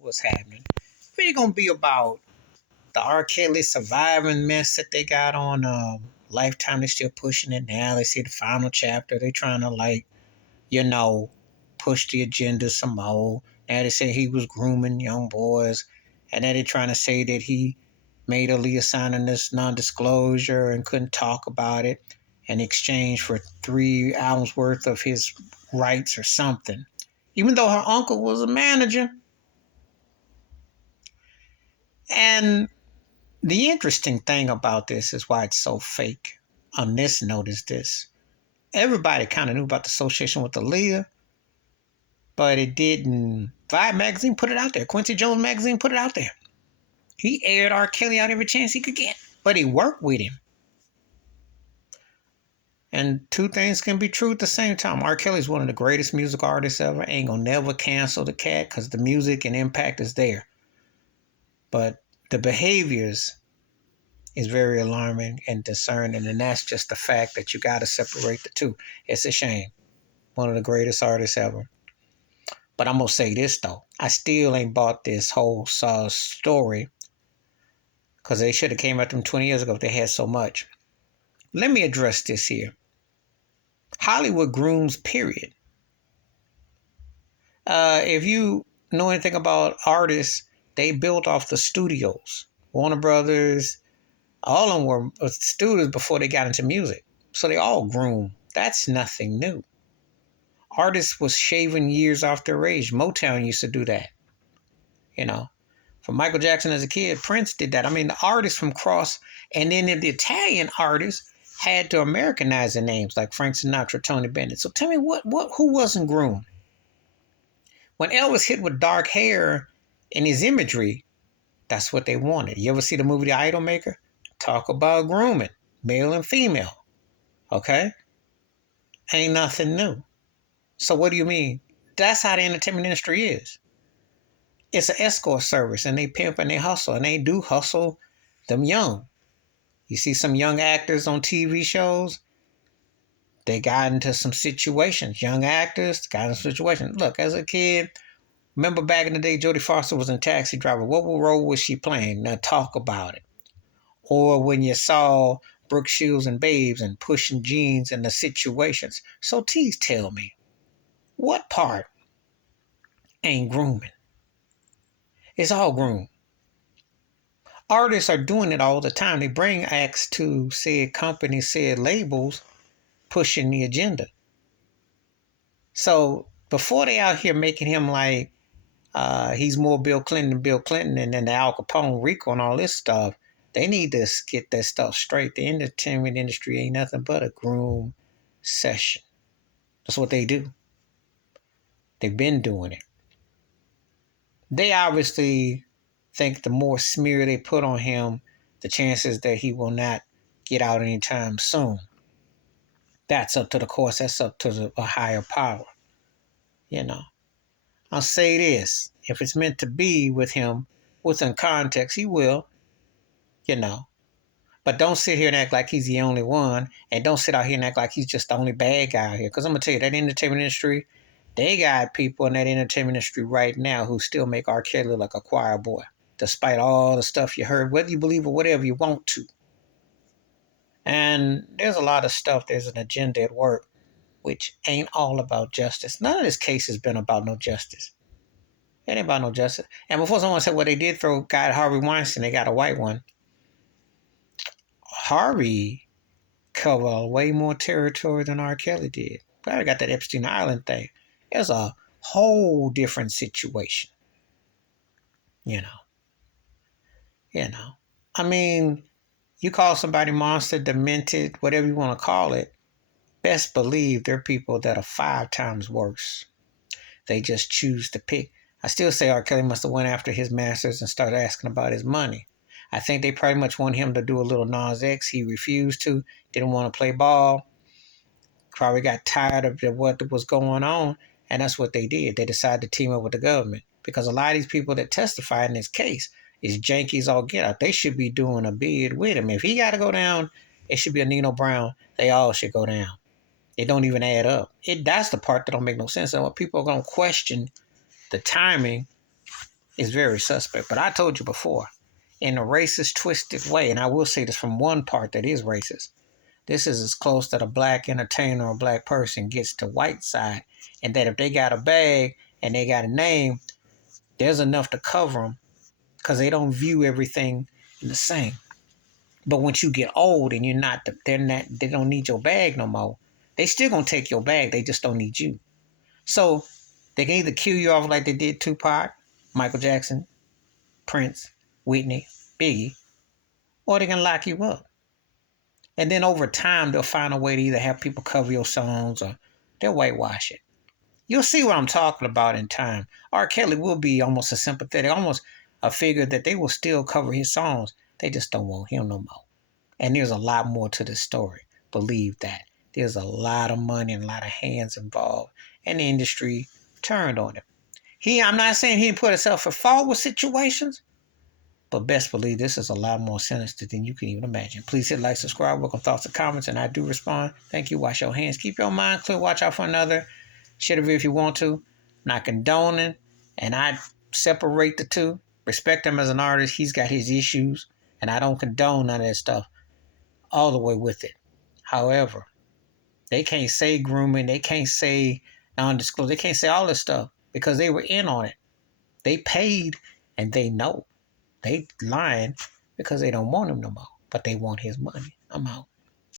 what's happening. It's really gonna be about the R. Kelly surviving mess that they got on Lifetime. They're still pushing it now. They see the final chapter. They trying to you know, push the agenda some more. Now they say he was grooming young boys, and now they're trying to say that he made Aaliyah signing this non-disclosure and couldn't talk about it in exchange for 3 hours worth of his rights or something. Even though her uncle was a manager. And the interesting thing about this is why it's so fake. On this note is this. Everybody kind of knew about the association with Aaliyah, but it didn't. Vibe magazine put it out there. Quincy Jones magazine put it out there. He aired R. Kelly out every chance he could get, but he worked with him. And two things can be true at the same time. R. Kelly's one of the greatest music artists ever. Ain't gonna never cancel the cat because the music and impact is there. But the behaviors is very alarming and discerning, and that's just the fact that you got to separate the two. It's a shame. One of the greatest artists ever. But I'm going to say this, though. I still ain't bought this whole story because they should have came at them 20 years ago if they had so much. Let me address this here. Hollywood grooms, period. If you know anything about artists, they built off the studios. Warner Brothers, all of them were studios before they got into music. So they all groom. That's nothing new. Artists was shaving years off their age. Motown used to do that. You know, from Michael Jackson as a kid, Prince did that. I mean, the artists from cross, and then the Italian artists had to Americanize their names like Frank Sinatra, Tony Bennett. So tell me who wasn't groomed? When Elvis hit with dark hair in his imagery, that's what they wanted. You ever see the movie The Idolmaker? Talk about grooming, male and female. Okay? Ain't nothing new. So what do you mean? That's how the entertainment industry is. It's an escort service, and they pimp and they hustle, and they do hustle them young. You see some young actors on TV shows, they got into some situations. Young actors got into situations. Look, as a kid, remember back in the day, Jodie Foster was in Taxi Driver. What role was she playing? Now talk about it. Or when you saw Brooke Shields and Babes and pushing jeans in the situations. So please tell me, what part ain't grooming? It's all groom. Artists are doing it all the time. They bring acts to said companies, said labels, pushing the agenda. So before they out here making him like he's more Bill Clinton than Bill Clinton and then the Al Capone, Rico and all this stuff, they need to get that stuff straight. The entertainment industry ain't nothing but a groom session. That's what they do. They've been doing it. They obviously think the more smear they put on him, the chances that he will not get out anytime soon. That's up to the courts. That's up to a higher power. You know. I'll say this. If it's meant to be with him, within context, he will. You know. But don't sit here and act like he's the only one. And don't sit out here and act like he's just the only bad guy out here. Because I'm going to tell you, that entertainment industry, they got people in that entertainment industry right now who still make R. Kelly look like a choir boy. Despite all the stuff you heard, whether you believe or whatever you want to. And there's a lot of stuff, there's an agenda at work, which ain't all about justice. None of this case has been about no justice. It ain't about no justice. And before someone said, well, they did throw guy Harvey Weinstein, they got a white one. Harvey covered way more territory than R. Kelly did. But I got that Epstein Island thing. It's a whole different situation. You know. I mean, you call somebody monster, demented, whatever you want to call it, best believe there are people that are 5 times worse. They just choose to pick. I still say R. Kelly must have went after his masters and started asking about his money. I think they pretty much want him to do a little Nas X. He refused to, didn't want to play ball. Probably got tired of what was going on, and that's what they did. They decided to team up with the government because a lot of these people that testify in this case is jankies all get out. They should be doing a bid with him. If he got to go down, it should be a Nino Brown. They all should go down. It don't even add up. That's the part that don't make no sense. And when people are going to question the timing, is very suspect. But I told you before, in a racist, twisted way, and I will say this from one part that is racist. This is as close that a black entertainer or a black person gets to white side, and that if they got a bag and they got a name, there's enough to cover them because they don't view everything the same. But once you get old and they don't need your bag no more. They still gonna take your bag. They just don't need you. So they can either kill you off like they did Tupac, Michael Jackson, Prince, Whitney, Biggie, or they can lock you up. And then over time, they'll find a way to either have people cover your songs or they'll whitewash it. You'll see what I'm talking about in time. R. Kelly will be almost a sympathetic, almost a figure that they will still cover his songs. They just don't want him no more. And there's a lot more to this story. Believe that. There's a lot of money and a lot of hands involved. And the industry turned on him. I'm not saying he put himself at fault with situations, but best believe this is a lot more sinister than you can even imagine. Please hit like, subscribe, welcome thoughts and comments, and I do respond. Thank you. Wash your hands. Keep your mind clear. Watch out for another. Share the video if you want to. Not condoning, and I separate the two. Respect him as an artist. He's got his issues, and I don't condone none of that stuff all the way with it. However, they can't say grooming. They can't say non-disclosure. They can't say all this stuff because they were in on it. They paid, and they know. They lying because they don't want him no more, but they want his money. I'm out.